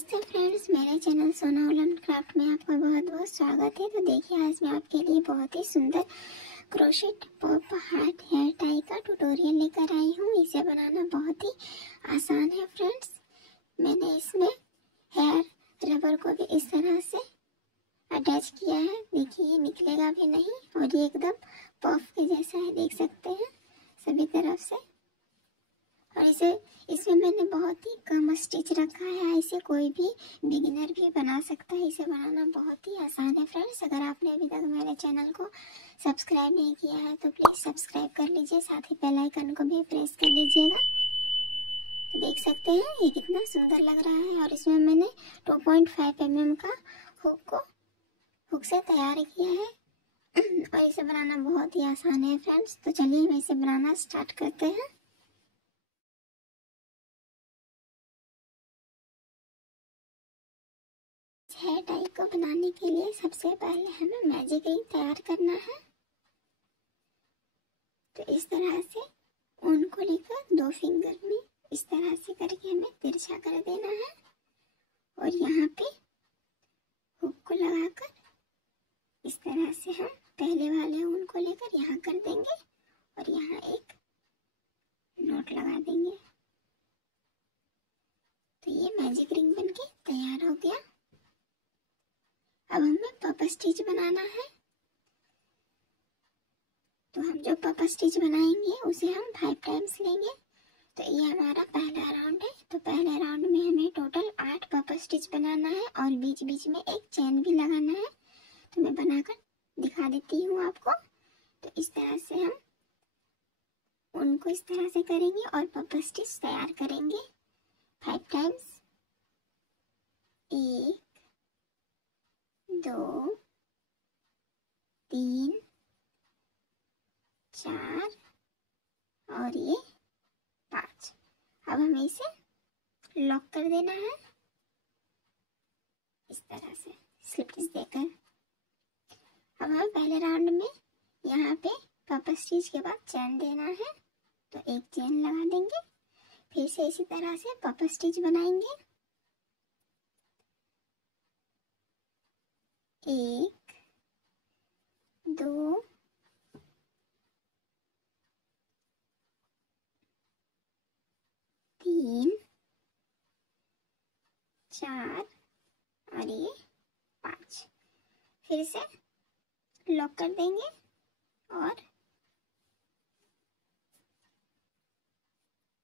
नमस्ते फ्रेंड्स, मेरे चैनल सोना उलन क्राफ्ट में आपका बहुत बहुत स्वागत है। तो देखिए, आज मैं आपके लिए बहुत ही सुंदर crochet pop heart hair tie का ट्यूटोरियल लेकर आई हूँ। इसे बनाना बहुत ही आसान है फ्रेंड्स। मैंने इसमें हेयर रबर को भी इस तरह से अटैच किया है। देखिए, ये निकलेगा भी नहीं और ये एकदम पॉप के जैसा है, देख सकते हैं सभी तरफ से। और इसमें मैंने बहुत ही कम स्टिच रखा है। इसे कोई भी बिगिनर भी बना सकता है। इसे बनाना बहुत ही आसान है फ्रेंड्स। अगर आपने अभी तक मेरे चैनल को सब्सक्राइब नहीं किया है तो प्लीज़ सब्सक्राइब कर लीजिए, साथ ही बेल आइकन को भी प्रेस कर लीजिएगा। तो देख सकते हैं ये कितना सुंदर लग रहा है। और इसमें मैंने 2.5 mm का हुक से तैयार किया है। और इसे बनाना बहुत ही आसान है फ्रेंड्स। तो चलिए हम इसे बनाना स्टार्ट करते हैं। हेयर टाई को बनाने के लिए सबसे पहले हमें मैजिक रिंग तैयार करना है। तो इस तरह से ऊन को लेकर 2 फिंगर में इस तरह से करके हमें तिरछा कर देना है। और यहाँ पे हुक को लगाकर इस तरह से हम पहले वाले ऊन को लेकर यहाँ कर देंगे और यहाँ एक नोट लगा देंगे। तो ये मैजिक रिंग बनके तैयार हो गया। अब हमें पफ स्टिच बनाना है। तो हम जो पफ स्टिच बनाएंगे उसे हम 5 टाइम्स लेंगे। तो ये हमारा पहला राउंड है। तो पहले राउंड में हमें टोटल 8 पफ स्टिच बनाना है और बीच बीच में एक चेन भी लगाना है। तो मैं बनाकर दिखा देती हूँ आपको। तो इस तरह से हम उनको इस तरह से करेंगे और पफ स्टिच तैयार करेंगे 5 टाइम्स। 1 2 3 4 और ये 5। अब हमें इसे लॉक कर देना है इस तरह से स्लिप स्टिच देकर। अब हमें पहले राउंड में यहाँ पे पफ स्टिच के बाद चेन देना है। तो एक चेन लगा देंगे, फिर से इसी तरह से पफ स्टिच बनाएंगे। 1 2 3 4 और ये 5। फिर से लॉक कर देंगे और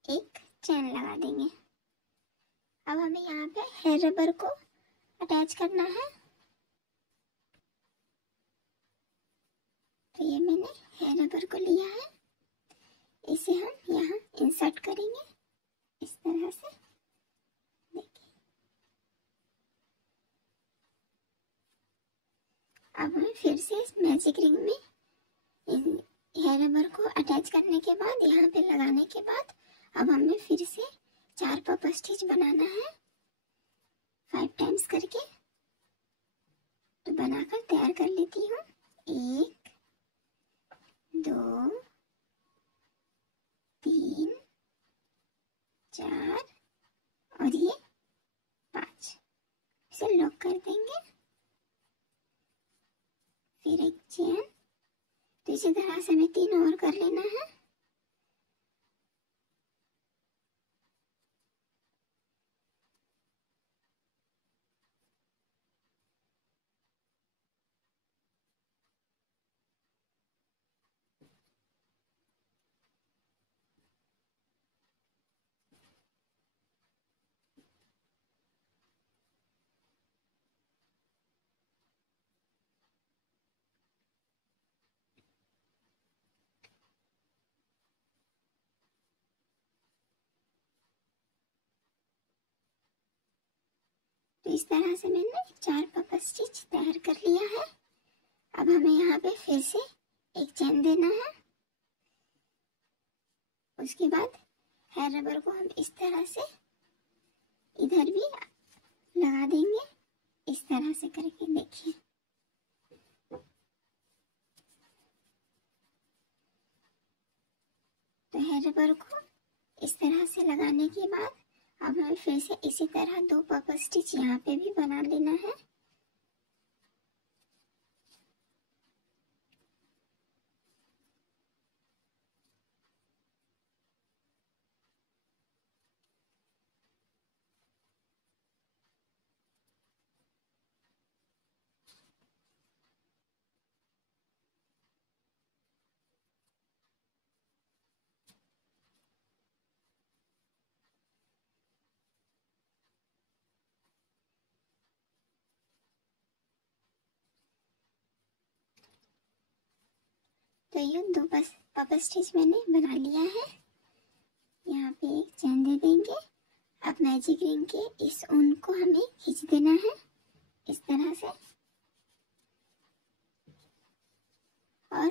एक चेन लगा देंगे। अब हमें यहाँ पे हेयर रबर को अटैच करना है। तो ये मैंने हेयर रबर को लिया है। इसे हम यहाँ इंसर्ट करेंगे इस तरह से। देखिए, अब हमें फिर से इस मैजिक रिंग में हेयर रबर को अटैच करने के बाद, यहाँ पे लगाने के बाद, अब हमें फिर से 4 पफ स्टिच बनाना है 5 टाइम्स करके। तो बनाकर तैयार कर लेती हूँ। 1 2 3 4 और ये 5। इसे लॉक कर देंगे, फिर एक चेन। तो इसी तरह से हमें 3 और कर लेना है। तो इस तरह से मैंने 4 पफ स्टिच तैयार कर लिया है। अब हमें यहाँ पे फिर से एक चेन देना है। उसके बाद हेयर रबर को हम इस तरह से इधर भी लगा देंगे इस तरह से करके। देखिए, तो हेयर रबर को इस तरह से लगाने के बाद अब हमें फिर से इसी तरह 2 पफ स्टिच यहाँ पे भी बना लेना है। तो ये 2 पफ स्टिच मैंने बना लिया है। यहाँ पे एक चैन दे देंगे। अब मैजिक रिंग के इस ऊन को हमें खींच देना है इस तरह से, और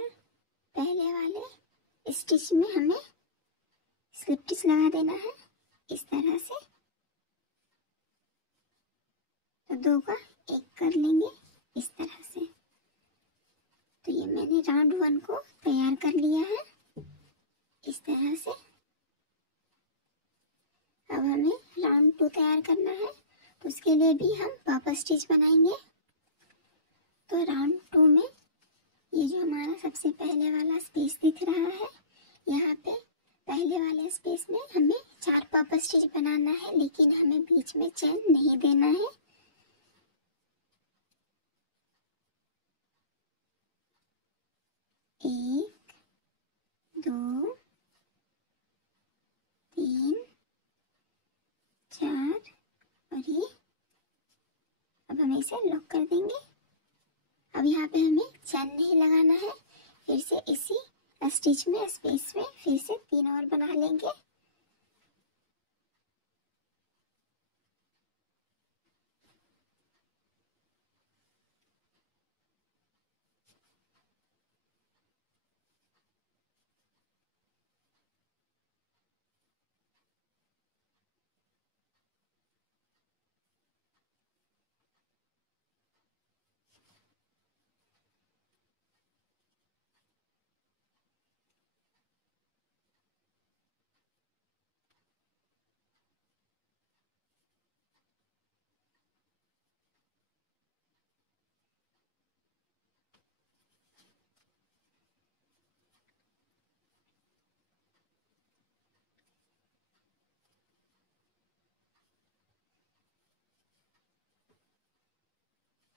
पहले वाले स्टिच में हमें स्लिप स्टिच लगा देना है इस तरह से। तो 2 का एक कर लेंगे इस तरह से। तो ये मैंने राउंड 1 को तैयार कर लिया है इस तरह से। अब हमें राउंड 2 तैयार करना है, तो उसके लिए भी हम पफ स्टिच बनाएंगे। तो राउंड 2 में ये जो हमारा सबसे पहले वाला स्पेस दिख रहा है, यहाँ पे पहले वाले स्पेस में हमें 4 पफ स्टिच बनाना है, लेकिन हमें बीच में चेन नहीं देना है। एक, 2, 3, 4 और ये। अब हम इसे लॉक कर देंगे। अब यहाँ पे हमें चेन नहीं लगाना है। फिर से इसी स्टिच में स्पेस में फिर से 3 और बना लेंगे।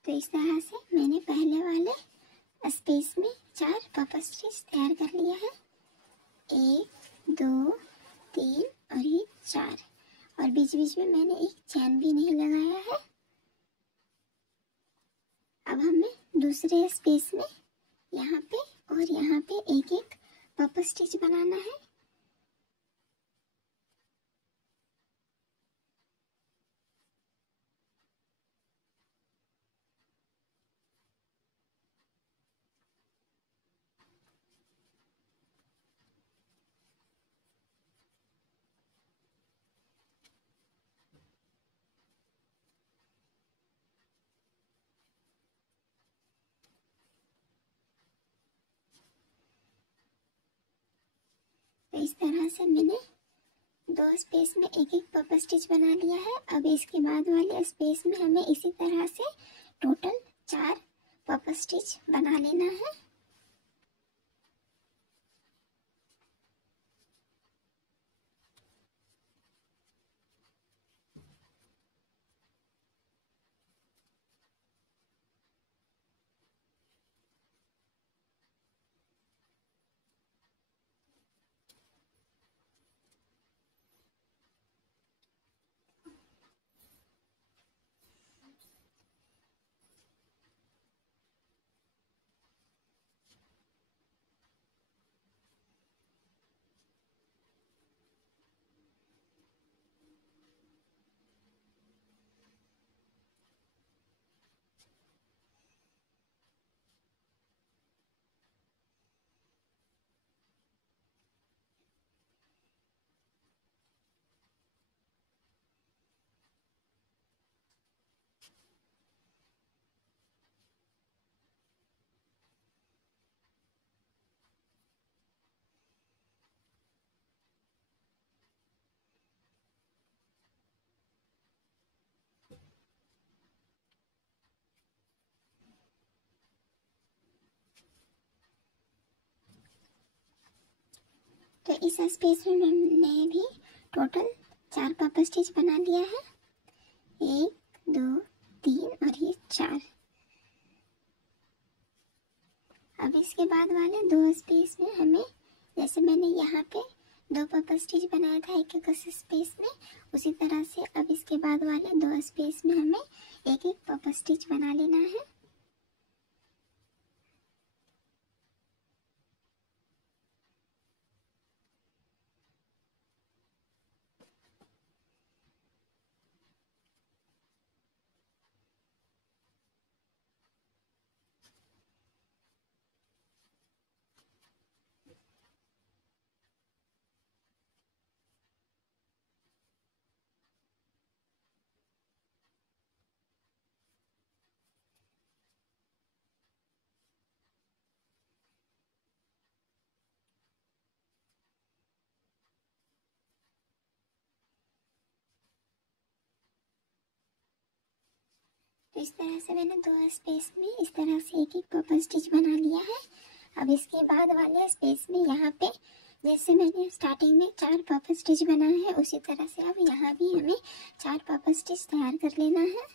तो इस तरह से मैंने पहले वाले स्पेस में 4 पफ स्टिच तैयार कर लिया है। 1, 2, 3 और ये 4। और बीच बीच में मैंने एक चैन भी नहीं लगाया है। अब हमें दूसरे स्पेस में यहाँ पे और यहाँ पे एक एक पफ स्टिच बनाना है। तो इस तरह से मैंने 2 स्पेस में एक एक पफ स्टिच बना लिया है। अब इसके बाद वाले स्पेस में हमें इसी तरह से टोटल 4 पफ स्टिच बना लेना है। तो इस स्पेस में मैंने भी टोटल 4 पफ स्टिच बना लिया है, 1 2 3 और ये 4। अब इसके बाद वाले 2 स्पेस में हमें, जैसे मैंने यहाँ पे 2 पफ स्टिच बनाया था एक एक स्पेस में, उसी तरह से अब इसके बाद वाले 2 स्पेस में हमें एक एक पफ स्टिच बना लेना है। तो इस तरह से मैंने 2 स्पेस में इस तरह से एक एक पफ स्टिच बना लिया है। अब इसके बाद वाले स्पेस में यहाँ पे जैसे मैंने स्टार्टिंग में 4 पफ स्टिच बनाए हैं, उसी तरह से अब यहाँ भी हमें 4 पफ स्टिच तैयार कर लेना है।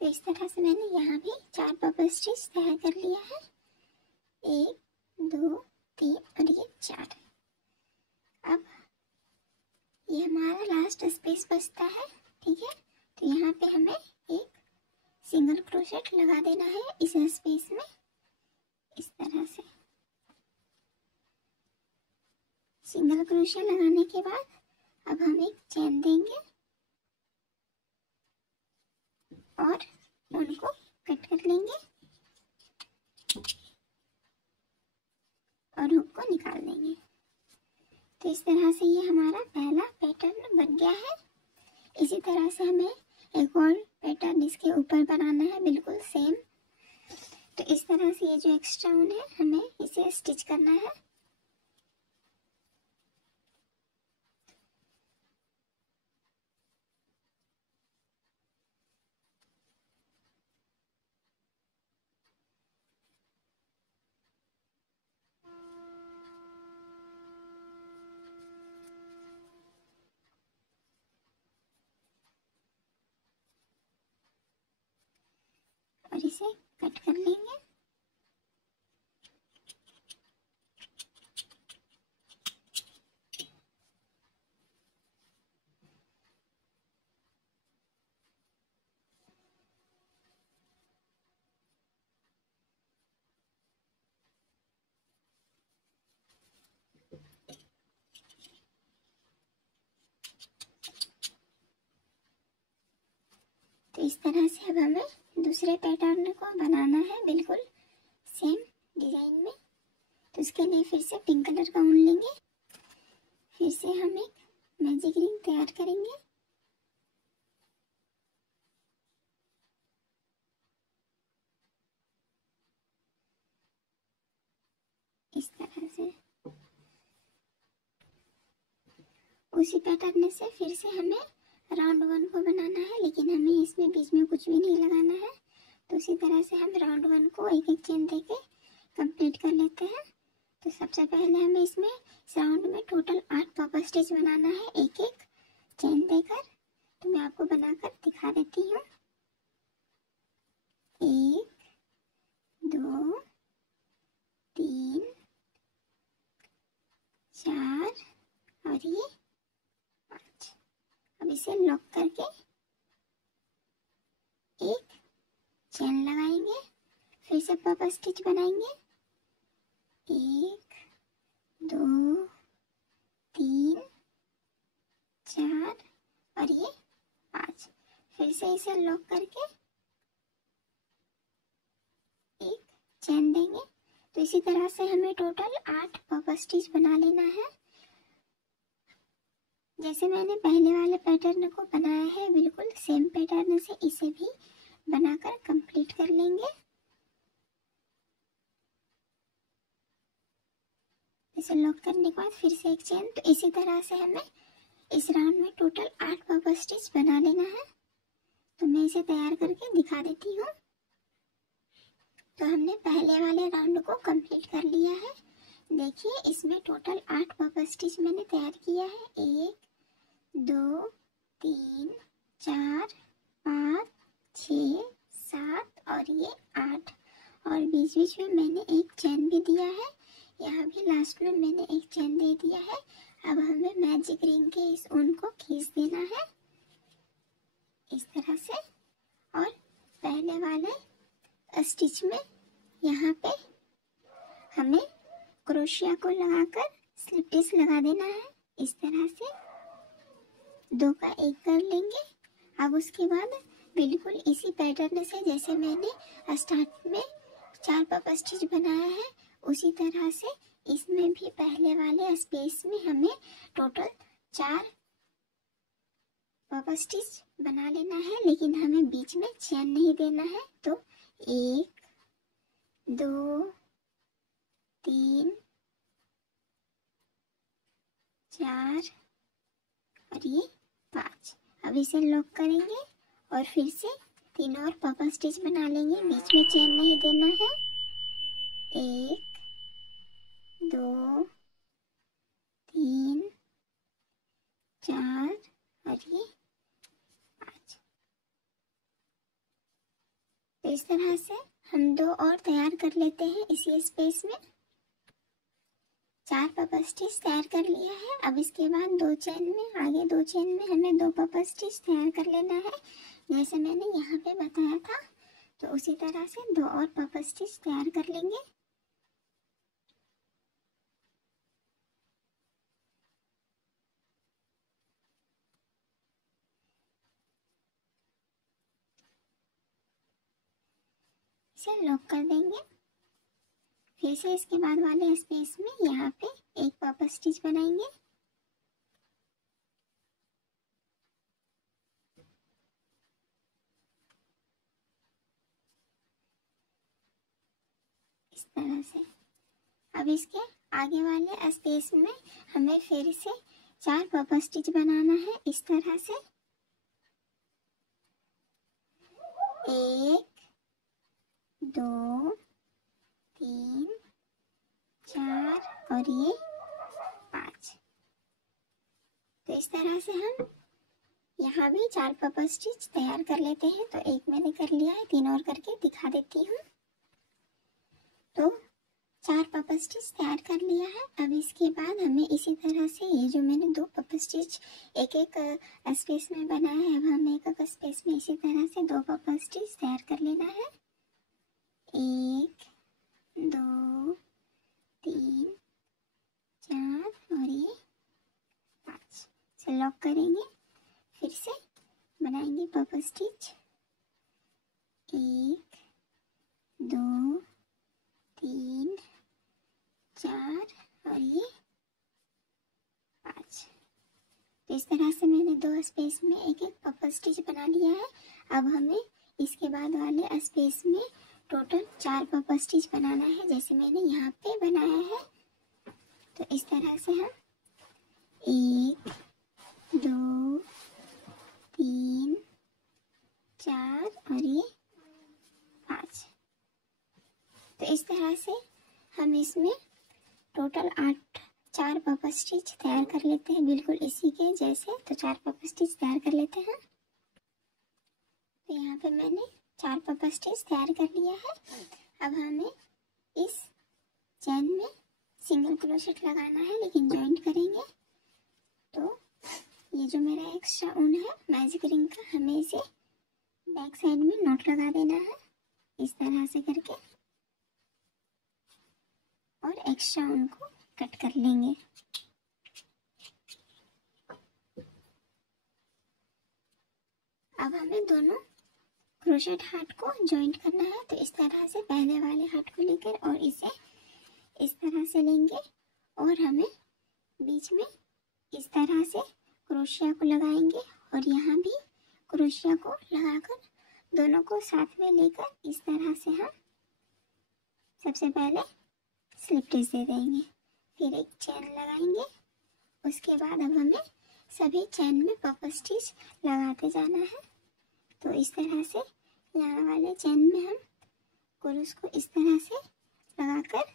तो इस तरह से मैंने यहाँ भी 4 पफ स्टिच तैयार कर लिया है, 1 2 3 और ये 4। अब ये हमारा लास्ट स्पेस बचता है, ठीक है। तो यहाँ पे हमें एक सिंगल क्रोशेट लगा देना है इस स्पेस में, इस तरह से। सिंगल क्रोशेट लगाने के बाद अब हम एक चेन देंगे और उनको कट कर लेंगे और हुक को निकाल देंगे। तो इस तरह से ये हमारा पहला पैटर्न बन गया है। इसी तरह से हमें एक और पैटर्न इसके ऊपर बनाना है, बिल्कुल सेम। तो इस तरह से ये जो एक्स्ट्रा ऊन है हमें इसे स्टिच करना है। और इसे कट कर लेंगे। तो इस तरह से अब हमें दूसरे पैटर्न को बनाना है, बिल्कुल सेम डिजाइन में। तो इसके लिए फिर से पिंक कलर का ऊन लेंगे, फिर से हम एक मैजिक रिंग तैयार करेंगे। इस तरह से उसी पैटर्न से फिर से हमें राउंड 1 को बनाना है, लेकिन हमें इसमें बीच में कुछ भी नहीं लगाना है। तो उसी तरह से हम राउंड 1 को एक एक चेन देके कंप्लीट कर लेते हैं। तो सबसे पहले हमें इसमें इस राउंड में टोटल 8 पफ स्टिच बनाना है एक एक चेन देकर। तो मैं आपको बनाकर दिखा देती हूँ। 1 2 3 4 और ये 5। अब इसे लॉक करके से पफ स्टिच बनाएंगे। 1 2 3 4 और ये 5। फिर से इसे लॉक करके एक चेन देंगे। तो इसी तरह से हमें टोटल 8 पफ स्टिच बना लेना है। जैसे मैंने पहले वाले पैटर्न को बनाया है बिल्कुल सेम पैटर्न से इसे भी बनाकर कंप्लीट कर लेंगे। इसे लॉक करने के बाद फिर से एक चेन। तो इसी तरह से हमें इस राउंड में टोटल 8 पफ स्टिच बना लेना है। तो मैं इसे तैयार करके दिखा देती हूँ। तो हमने पहले वाले राउंड को कंप्लीट कर लिया है। देखिए इसमें टोटल 8 पफ स्टिच मैंने तैयार किया है। 1 2 3 4 5 6 7 और ये 8। और बीच बीच में मैंने एक चेन भी दिया है। यहाँ भी लास्ट में मैंने एक चेन दे दिया है। अब हमें मैजिक रिंग के इस ऊन को खींच देना है इस तरह से। और पहले वाले स्टिच में यहाँ पे हमें क्रोशिया को लगाकर स्लिप स्टिच लगा देना है इस तरह से। 2 का 1 कर लेंगे। अब उसके बाद बिल्कुल इसी पैटर्न से जैसे मैंने स्टार्ट में 4 पफ स्टिच बनाया है उसी तरह से इसमें भी पहले वाले स्पेस में हमें टोटल 4 पफ स्टिच बना लेना है। लेकिन हमें बीच में चेन नहीं देना है। तो 1 2 3 4 और ये 5। अब इसे लॉक करेंगे और फिर से 3 और पफ स्टिच बना लेंगे। बीच में चेन नहीं देना है। 1 2 3 4 और ये 5। तो इस तरह से हम 2 और तैयार कर लेते हैं इसी स्पेस में। 4 पफ स्टिच तैयार कर लिया है। अब इसके बाद 2 चेन में आगे 2 चेन में हमें 2 पफ स्टिच तैयार कर लेना है जैसे मैंने यहाँ पे बताया था। तो उसी तरह से 2 और पफ स्टिच तैयार कर लेंगे। इसे लॉक कर देंगे। फिर से इसके बाद वाले स्पेस में यहाँ पे एक पफ स्टिच बनाएंगे। इस तरह से। अब इसके आगे वाले स्पेस में हमें फिर से 4 पफ स्टिच बनाना है इस तरह से। 1 2 3 4 और ये 5। तो इस तरह से हम यहाँ भी 4 पफ स्टिच तैयार कर लेते हैं। तो एक मैंने कर लिया है, 3 और करके दिखा देती हूँ। तो 4 पफ स्टिच तैयार कर लिया है। अब इसके बाद हमें इसी तरह से ये जो मैंने 2 पफ स्टिच एक एक स्पेस में बनाया है, अब हमें एक एक स्पेस में इसी तरह से 2 पफ स्टिच तैयार कर लेना है। 1 2 3 4 और ये 5 से लॉक करेंगे। फिर से बनाएंगे पफ स्टिच। 1 2 3 4 और ये 5। तो इस तरह से मैंने 2 स्पेस में एक एक पफ स्टिच बना लिया है। अब हमें इसके बाद वाले स्पेस में टोटल 4 पफ स्टिच बनाना है जैसे मैंने यहाँ पे बनाया है। तो इस तरह से हम 1 2 3 4 और ये 5। तो इस तरह से हम इसमें टोटल 4 पफ स्टिच तैयार कर लेते हैं बिल्कुल इसी के जैसे। तो 4 पफ स्टिच तैयार कर लेते हैं। तो यहाँ पे मैंने 4 पफ स्टिच तैयार कर लिया है। अब हमें इस चेन में सिंगल क्रोशेट लगाना है लेकिन जॉइंट करेंगे। तो ये जो मेरा एक्स्ट्रा ऊन है मैजिक रिंग का, हमें इसे बैक साइड में नॉट लगा देना है इस तरह से करके। और एक्स्ट्रा उनको कट कर लेंगे। अब हमें दोनों क्रोशेट हार्ट को जॉइंट करना है। तो इस तरह से पहले वाले हार्ट को लेकर और इसे इस तरह से लेंगे और हमें बीच में इस तरह से क्रोशिया को लगाएंगे और यहाँ भी क्रोशिया को लगाकर दोनों को साथ में लेकर इस तरह से हम सबसे पहले स्लिप स्टिच दे देंगे, फिर एक चेन लगाएंगे। उसके बाद अब हमें सभी चेन में पफ स्टिच लगाते जाना है। तो इस तरह से यहाँ वाले चेन में हम क्रोश को इस तरह से लगाकर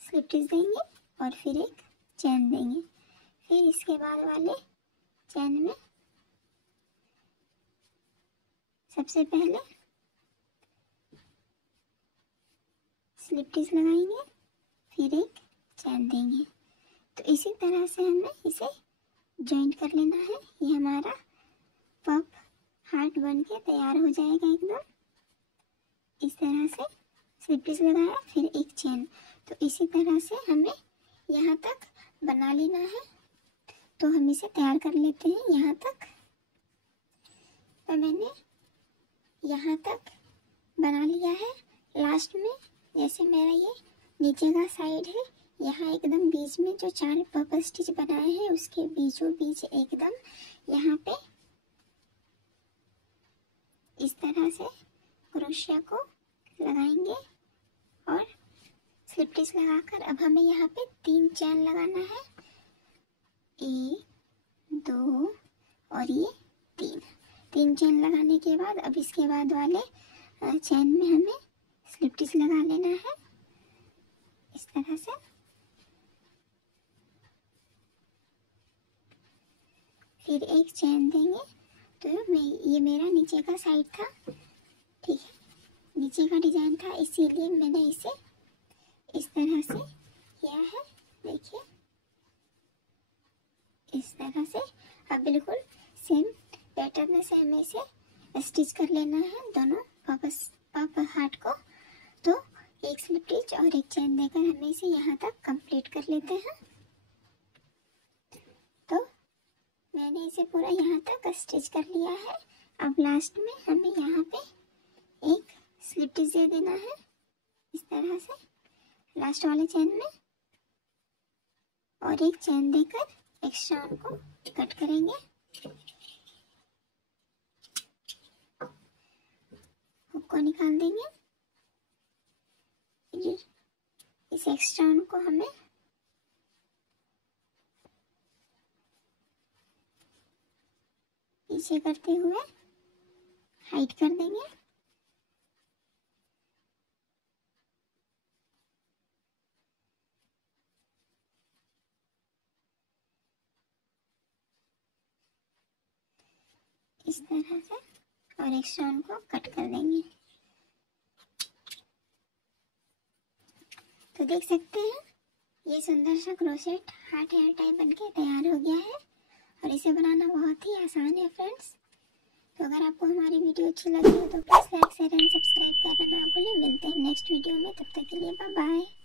स्लिप स्टिच देंगे और फिर एक चेन देंगे। फिर इसके बाद वाले चेन में सबसे पहले स्लिप स्टिच लगाएंगे, फिर एक चेन देंगे। तो इसी तरह से हमें इसे जॉइंट कर लेना है। ये हमारा पफ हार्ट बन के तैयार हो जाएगा एकदम। इस तरह से स्लिप स्टिच लगाया, फिर एक चेन। तो इसी तरह से हमें यहाँ तक बना लेना है। तो हम इसे तैयार कर लेते हैं यहाँ तक। तो मैंने यहाँ तक बना लिया है। लास्ट में जैसे मेरा ये नीचे का साइड है, यहाँ एकदम बीच में जो 4 पफ स्टिच बनाए हैं उसके बीचों बीच एकदम यहाँ पे इस तरह से क्रोशिया को लगाएंगे और स्लिप स्टिच लगाकर अब हमें यहाँ पे 3 चेन लगाना है। 1, 2 और ये 3 चेन लगाने के बाद अब इसके बाद वाले चेन में हमें स्लिप स्टिच लगा लेना है इस तरह से। फिर एक चेन देंगे। तो ये मेरा नीचे का साइड था, ठीक है, नीचे का डिजाइन था, इसीलिए मैंने इसे इस तरह से किया है। देखिए इस तरह से। अब बिल्कुल सेम पैटर्न से हमें इसे स्टिच कर लेना है दोनों पफ हार्ट को। तो एक स्लिप स्टिच और एक चेन देकर हमें इसे यहाँ तक कंप्लीट कर लेते हैं। तो मैंने इसे पूरा यहाँ तक स्टिच कर लिया है। अब लास्ट में हमें यहाँ पे एक स्लिप स्टिच दे देना है इस तरह से लास्ट वाले चेन में, और एक चेन देकर एक्स्ट्रा उनको कट करेंगे। हुक को निकाल देंगे। इस एक्स्ट्रा उनको हमें पीछे करते हुए हाइड कर देंगे। इस तरह से और एक्स्ट्रा उनको कट कर देंगे। तो देख सकते हैं ये सुंदर सा क्रोशेट हार्ट हेयर टाई बनके तैयार हो गया है और इसे बनाना बहुत ही आसान है फ्रेंड्स। तो अगर आपको हमारी वीडियो अच्छी लगी हो तो please like share and subscribe करना ना भूलें। मिलते हैं नेक्स्ट वीडियो में, तब तक के लिए बाय बाय।